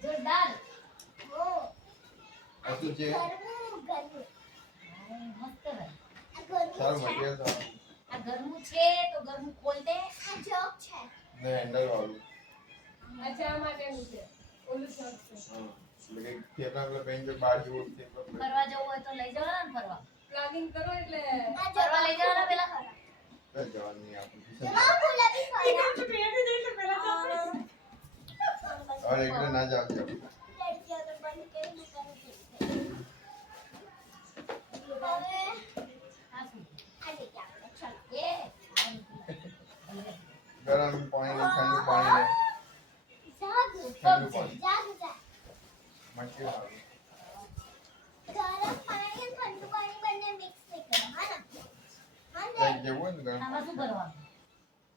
જોરદાર શું છે સારું મટીરિયલ તો આ ઘરનું છે તો ઘરનું ખોલ દે આ જોક છે ને હેન્ડલ વાળું અચ્છા આ માટેનું છે ઓલું શોખ છે હા એટલે કે થિયેટર પેન્ટ બહાર જેવું છે ફરવા જવું હોય તો લઈ જવાના ને ફરવા પ્લાગિંગ કરો એટલે ફરવા લઈ જવાના પેલા કઈ જવાની આપણી જવા બોલા બી પેટ એટલે પેલા તો અરે એટલે ના જાવ લડકીઓ તો બંધ કેવી રીતે હવે આ શું આલી ગયા ચલો એ ગરમ પાણી ને ઠંડુ પાણી ને જાગ ઠંડુ પાણી જાગ જાગ મટીરિયલ વાળું ગરમ પાણી અને ઠંડુ પાણી બંને મિક્સ નહીં કરો હા ને કઈ જેવું હોય ને ગરમ આમાં શું કરવાનું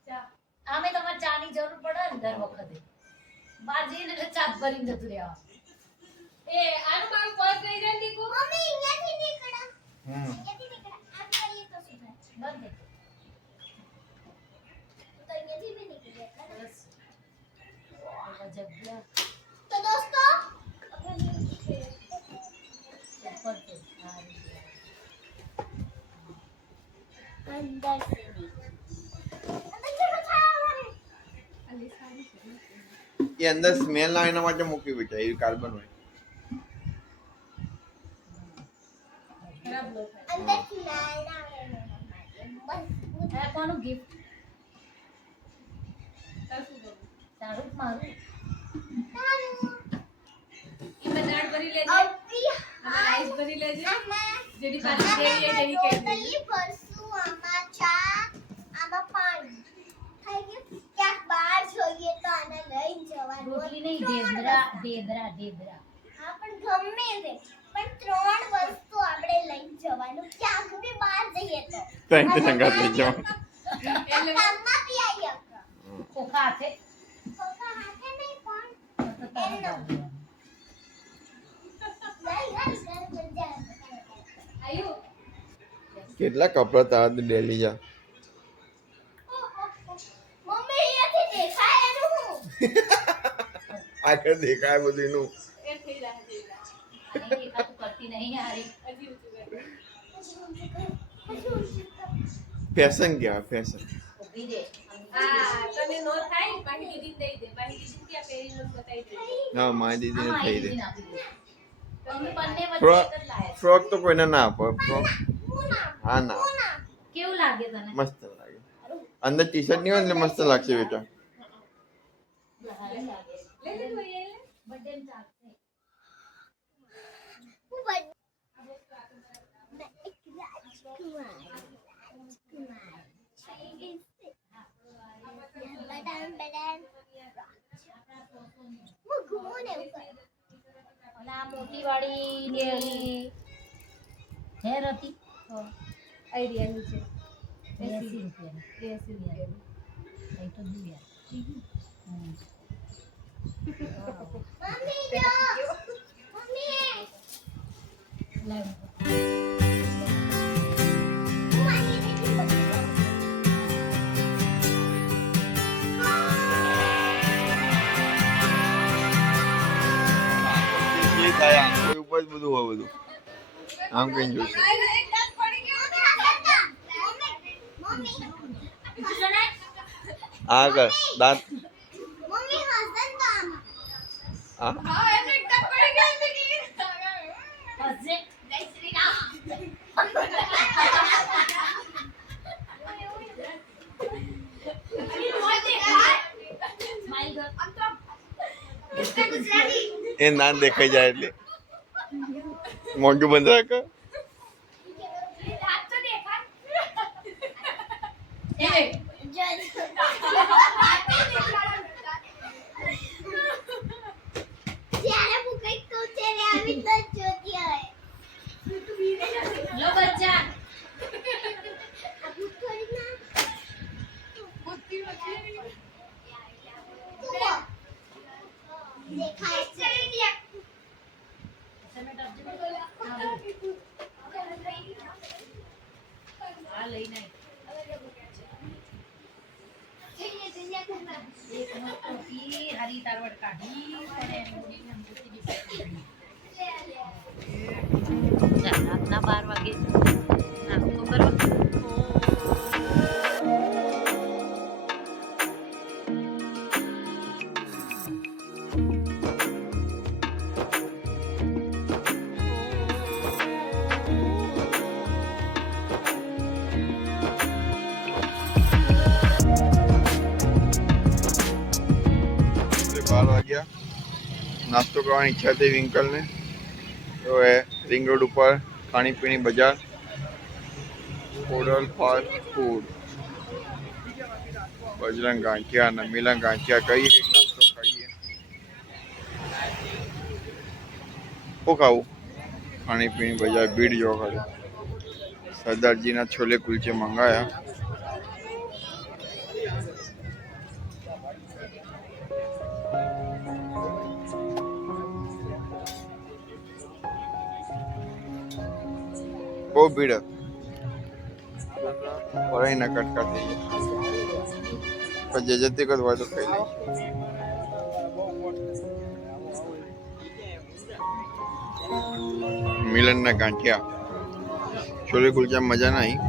ચા આમે તમારે ચાની જરૂર પડે ને દર વખતે બહાર જઈને એટલે ચા ભરીને જતું રહેવા એ આનું મારું પર્સ લઈ જાય દીકુ મમ્મી અહીંયાથી નીકળા હમ અહીંયાથી નીકળા આમ કરીએ તો સુધરે બંધ તો અહીંયાથી બી નીકળી જાય બસ જગ્યા તો દોસ્તો આપણે ઉપર છે આ રીતે. अंदर से भी अंदर से बचाओ અલી સારી છે એ અંદર સ્મેલ ના એના માટે મૂકી બેટા એ કાર્બન હોય ખરાબ ન થાય अंदर से लाना है बस આ કોનું ગિફ્ટ તાર શું કરું તારું કે મારું तारू એમાં દાળ ભરી લેજે अभी આમાં રાઈસ ભરી લેજે हमारा જેની પાસે દેવી છે તેની કહી દેજે टोटली परसू आमा चा आमा पानी થઈ ગયું ક્યાંક બહાર જોઈએ તો આને લઈને જવાનું રોટલી નહીં ઢેબરા ઢેબરા ઢેબરા હા પણ ગમે તે પણ ત્રણ વસ્તુ આપણે લઈને જવાનું ક્યાંક બી બહાર જઈએ તો ત્રણ તો સંગાત લઈ જાઓ એટલે કામમાં બી આવી શકે ખોખા હાથે પપ્પા હાથે નહીં પણ તો તારે એમનો. ગાડી લઈ મજા આયુ કેટલા કપડા તારા ડેલી જા મમ્મી અહીંયાથી દેખાય એનું હું આગળ દેખાય બધું એનું એ થઈ રહ્યા છે આવે એ તું કરતી નહીં હારી હજી ઊંચું કર ફેશન કહેવાય ફેશન ઊભી દે હા તને નો થાય પાછી દીદી દઈ દે પાછી દીદી ક્યાં પહેરી નો બતાઈ દે હા મારી દીદીને આમાં થઈ આવી દે દીધીને આપી દે અમે બંને વચ્ચે ફ્રોક એક જ લાયા ફ્રોક તો કોઈને ના આપો ફ્રોક પૂના હા ના પૂના કેવું લાગે તને મસ્ત લાગે અંદર ટી શર્ટ નહીં હોય ને એટલે મસ્ત લાગશે બેટા સારું લાગે લે લે તું એ લે બર્થડે ને ચાલશે હું બડ મેં એક રાજકુમાર બદામ બદામ હું ઘૂમું ને ઉપર અને આ મોટી વાળી ડેલી હેર હતી આઈડિયા છે 80 રૂપિયાની 80 રૂપિયા કઈ તો દિયા મમ્મી જો મમ્મી લાવ હું આની કેટલી બધી જાઉં એ થાય કોઈ ઉપર જ બધું હોય બધું આમ કઈ જોશે આગળ દાંત મમ્મી હસન તો આમાં હા હા એને એક દાંત પડી ગયો છે કે હશે જય શ્રી રામ સ્માઈલ કર ગુજરાતી એ ના દેખાઈ જાય એટલે મોઢું બંધ રાખ રાત તો દેખાય એ જ્યારે હું કંઈક કહું ત્યારે આવી તો જ જોતી હોય લો બચ્ચા આ ભૂત થોડી ના બુદ્ધિ લઈને એક મોટી હરી તારવડ કાઢી અને એની મૂડીને મૂકી દીધી. રાતના 12 વાગે નાસ્તો કરવા. નાસ્તો કરવાની ઈચ્છા હતી વિંકલને, તો એ રિંગ રોડ ઉપર ખાણીપીણી બજાર ઓડલ ફાસ્ટ ફૂડ બજરંગ ગાંઠિયા અને મિલન ગાંઠિયા કહીએ કંઈક નાસ્તો ખાઈએ. શું ખાવું? ખાણીપીણી બજાર ભીડ જોવા ખાલી. સરદારજીના છોલે કુલચે મંગાયા. બહુ ભીડ પરાઈ ના કટકા થઈ જાય, પણ જે જતી કદ હોય તો ખાઈ લઈ. મિલન ના ગાંઠિયા છોલે કુલચા મજા ના આવી.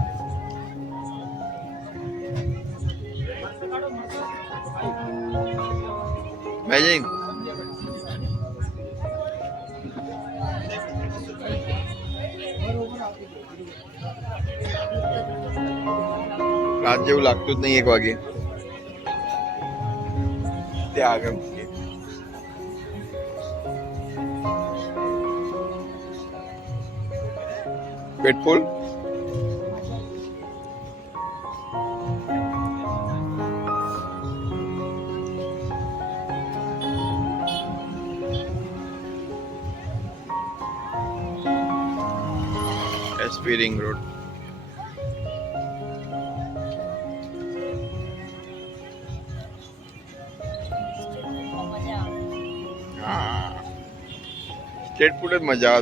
ભાઈ જઈને રાત જેવું લાગતું જ નહીં 1 વાગે ત્યાં આગળ મૂકીએ. પેટ full. SP ring road. Street food જ મજા આવે.